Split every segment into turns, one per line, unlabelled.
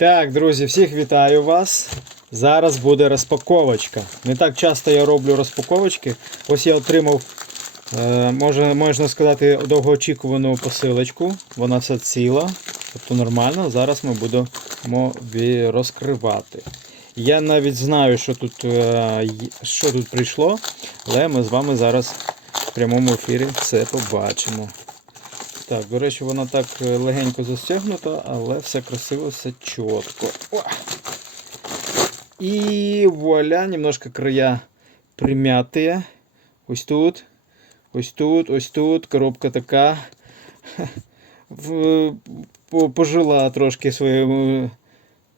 Так, друзі, всіх вітаю вас. Зараз буде розпаковочка. Не так часто я роблю розпаковочки. Ось я отримав, е, може, можна сказати, довгоочікувану посилочку. Вона вся ціла, тобто нормально. Зараз ми будемо розкривати. Я навіть знаю, що тут, е, що тут прийшло, але ми з вами зараз в прямому ефірі все побачимо. Так, до речі, вона так е, легенько застягнута, але все красиво, все чітко. О! І вуаля, немножко края примятые. Ось тут, ось тут, ось тут. Коробка така. Пожила трошки своїм е,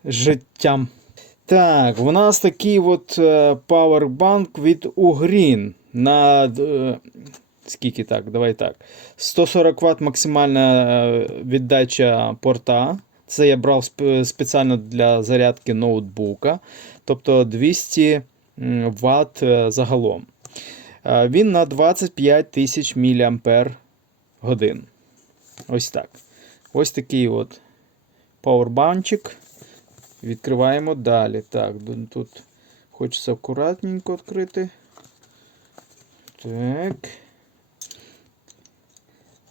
життям. Так, у нас такий от е, павербанк від Ugreen на е, скільки так, давай так. 140 Вт максимальна е, віддача порта. Це я брав спеціально для зарядки ноутбука. Тобто 200 Вт загалом. Е, Він на 25 тисяч мАч. Ось так. Ось такий от пауербанчик. Відкриваємо далі. Так, тут хочеться акуратненько відкрити. Так.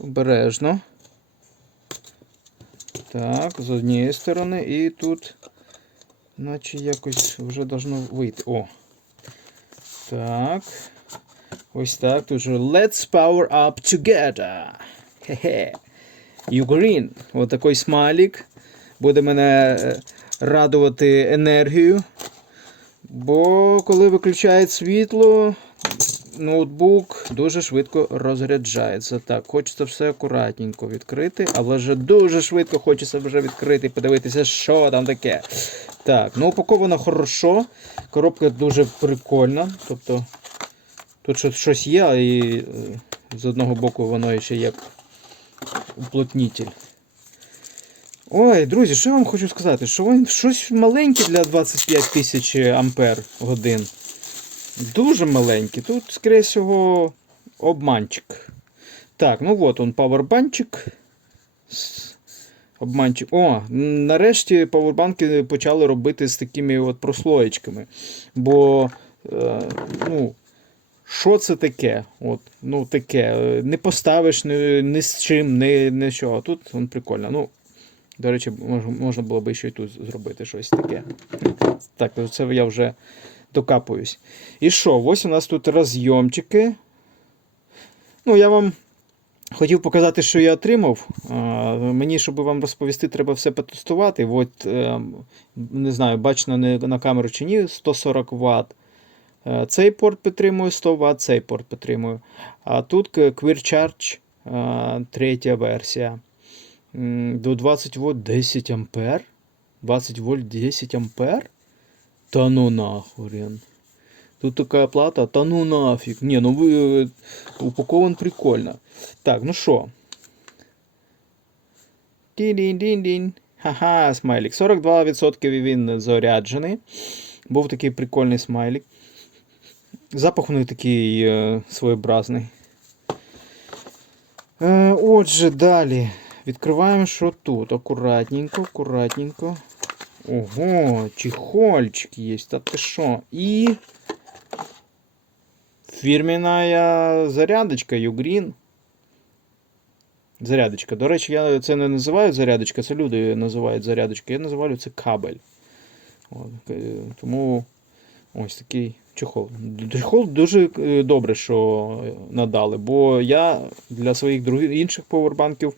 Обережно. Так, з однієї сторони, і тут, наче якось вже должно вийти. О. Так. Ось так. Тут же Let's power up together. Хе-хе. Ugreen. Ось такий смайлик. Буде мене е, радувати енергію. Бо коли виключають світло, ноутбук дуже швидко розряджається. Так, хочеться все акуратненько відкрити, але вже дуже швидко хочеться вже відкрити і подивитися, що там таке. Так, ну упаковано хорошо. Коробка дуже прикольна. Тобто тут щось- є, і е, з одного боку воно ще як уплотнітель. Ой, друзі, що я вам хочу сказати? Що він щось маленьке для 25 тисяч ампер годин. Дуже маленький. Тут, скоріше всього, обманчик. Так, ну от он павербанчик. Обманчик. О, нарешті павербанки почали робити з такими от прослоєчками. Бо, е, ну, що це таке? От, ну, таке. е, Не поставиш ні, ні з чим, ні, ні що. А тут он прикольно. Ну, до речі, можна було б ще й тут зробити щось таке. Так, це я вже докапуюсь. І що? Ось у нас тут розйомчики. Ну, я вам хотів показати, що я отримав. А, мені, щоб вам розповісти, треба все потестувати. От, е, не знаю, бачно на камеру чи ні, 140 Вт. Е, Цей порт підтримує 100 Вт, цей порт підтримує. А тут Queer Charge, е, третя версія. До 20 вольт 10 ампер. 20 вольт 10 ампер. Та ну нахуй. Тут така плата, та ну нафіг. Ні, ну ви упакован прикольно. Так, ну що. Дін-дін-дін-дін. Ха-ха, смайлик. 42% він заряджений. Був такий прикольний смайлик. Запах у них такий е, своєобразний. Е, отже, далі. Відкриваємо, що тут. Акуратненько, акуратненько. Ого, чехольчик є. Та ти що? І фірміна зарядочка Ugreen. Зарядочка. До речі, я це не називаю зарядочка, це люди називають зарядочка. Я називаю це кабель. От, е, тому ось такий чехол. Чехол дуже е, добре, що надали, бо я для своїх інших повербанків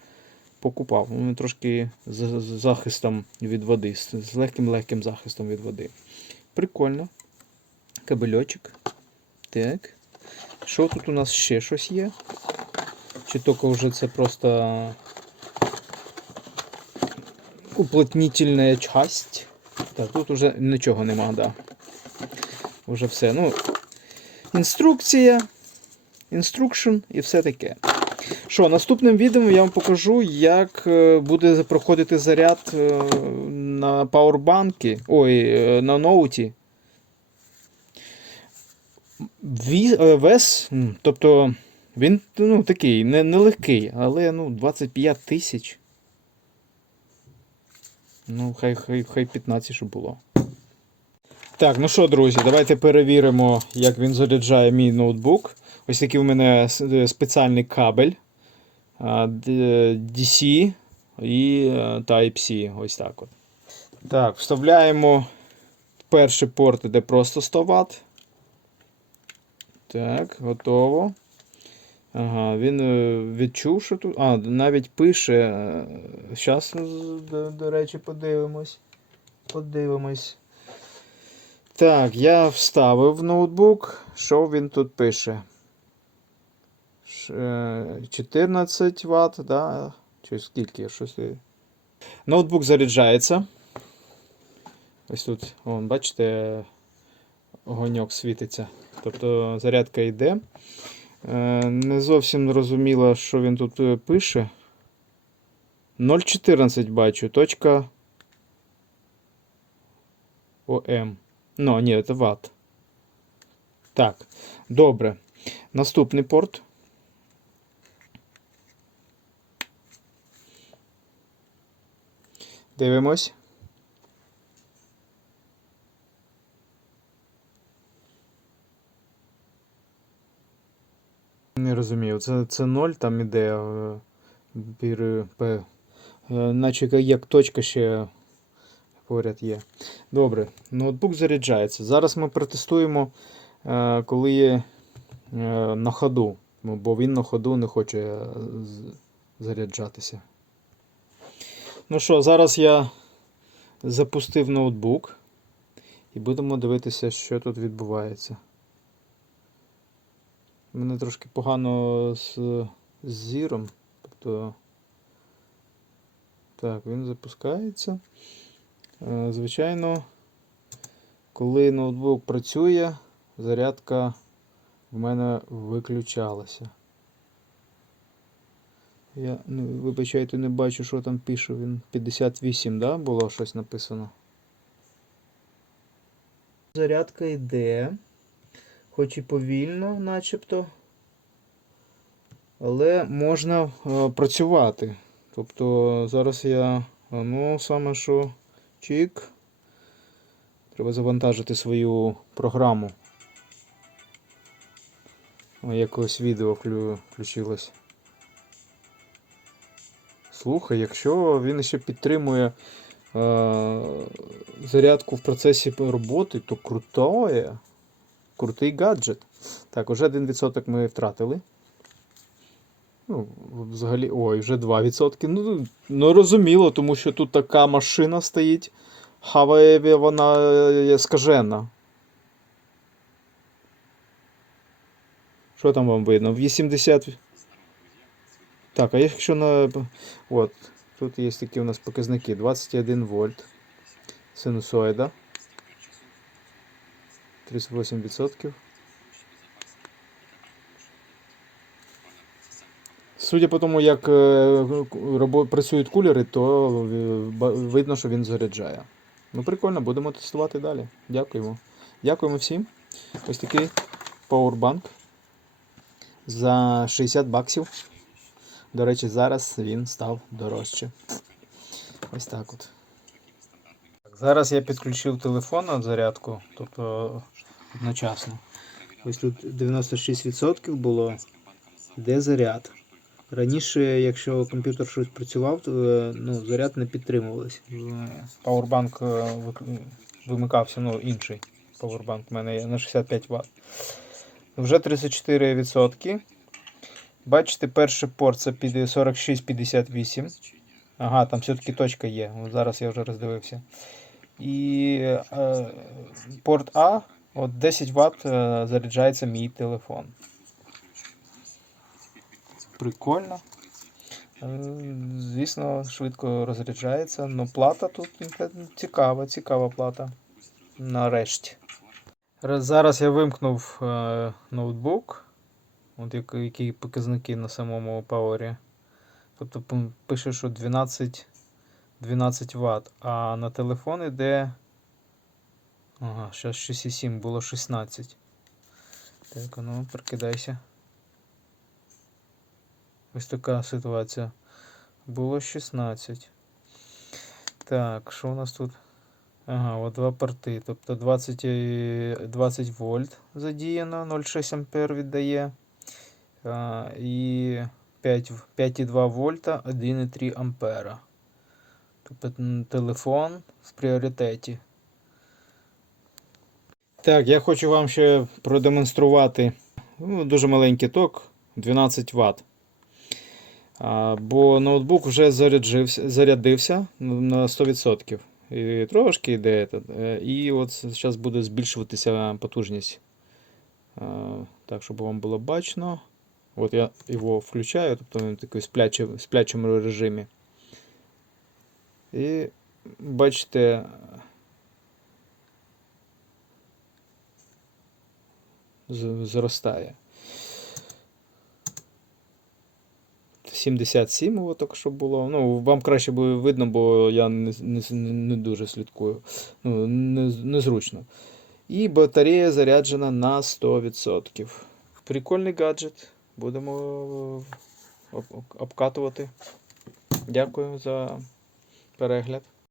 покупав. Вони трошки з захистом від води, з легким-легким захистом від води. Прикольно. Кабельочок. Так. Що тут у нас ще щось є? Чи тільки вже це просто уплотнительна часть? Так, тут уже нічого нема, да. Уже все. Ну, інструкція, інструкшн і все таке. Що, наступним відео я вам покажу, як е, буде проходити заряд е, на пауербанки, ой, е, на ноуті. Вес, тобто він ну, такий, не, не але ну, 25 тисяч. Ну, хай, хай, хай 15, щоб було. Так, ну що, друзі, давайте перевіримо, як він заряджає мій ноутбук. Ось такий у мене спеціальний кабель DC і е, Type-C. Ось так от. Так, вставляємо перший порт, де просто 100 Вт. Так, готово. Ага, він е, відчув, що тут. А, навіть пише. Зараз, до, до речі, подивимось. Подивимось. Так, я вставив в ноутбук. Що він тут пише? Ш- е, 14 Вт, да? Чи скільки? Щось. Ноутбук заряджається. Ось тут, вон, бачите, огоньок світиться. Тобто зарядка йде. Е, Не зовсім зрозуміло, що він тут е, пише. 0.14 бачу. Точка ОМ. Ну, ні, це ватт. Так, добре. Наступний порт. Дивимось. Не розумію. Це, це 0 там іде. е. Е, Наче як точка ще поряд є. Добре, ноутбук заряджається. Зараз ми протестуємо, е, коли є на ходу, бо він на ходу не хоче заряджатися. Ну що, зараз я запустив ноутбук і будемо дивитися, що тут відбувається. У мене трошки погано з, з зіром. Тобто. Так, він запускається. Е, Звичайно, коли ноутбук працює, зарядка в мене виключалася. Я, ну, вибачайте, не бачу, що там пише. Він 58, да? Було щось написано. Зарядка йде. Хоч і повільно, начебто. Але можна е, працювати. Тобто зараз я, е, ну, саме що чик. Треба завантажити свою програму. О, якось відео включилось. Слухай, якщо він ще підтримує е, зарядку в процесі роботи, то крутое. Крутий гаджет. Так, уже 1% ми втратили. Ну, взагалі, ой, вже 2%. Ну, ну розуміло, тому що тут така машина стоїть. Хаває вона скажена. Що там вам видно? 80. Так, а якщо на. От, тут є такі у нас показники. 21 вольт. Синусоїда. 38%. Судя по тому, як е, працюють кулери, то е, видно, що він заряджає. Ну, прикольно, будемо тестувати далі. Дякуємо. Дякуємо всім. Ось такий Powerbank за 60 баксів. До речі, зараз він став дорожче. Ось так от. Зараз я підключив телефон на зарядку, тобто одночасно. Ось тут 96% було. Де заряд? Раніше, якщо комп'ютер щось працював, то е, ну, заряд не підтримувався. Пауербанк е, вимикався, ну інший пауербанк у мене є на 65 Вт. Вже 34%. Бачите, перший порт це під 46-58. Ага, там все-таки точка є. Зараз я вже роздивився. І е, порт А, от 10 Вт е, заряджається мій телефон. Прикольно. Е, Звісно, швидко розряджається, але плата тут е, цікава, цікава плата. Нарешті. Зараз я вимкнув е, ноутбук. От як- які показники на самому пауері. Тобто пише, що 12, 12 Вт, а на телефон іде. Ага, зараз 6,7, було 16. Так, ну, прикидайся. Ось така ситуація. Було 16. Так, що у нас тут? Ага, от два порти. Тобто 20, 20 вольт задіяно, 0,6 ампер віддає. І 5,2 вольта, 1,3 ампера. Тобто телефон в пріоритеті. Так, я хочу вам ще продемонструвати ну, дуже маленький ток 12 Вт. А, бо ноутбук вже зарядився на 100%. І трошки йде. е, І от зараз буде збільшуватися потужність. А, Так, щоб вам було бачно. От я його включаю, тобто він такий в сплячий- сплячому режимі. І бачите, зростає. 77 от так що було. Ну, вам краще буде видно, бо я не, не, не дуже слідкую. Ну, не, незручно. І батарея заряджена на 100%. Прикольний гаджет. Будемо об- обкатувати. Дякую за перегляд.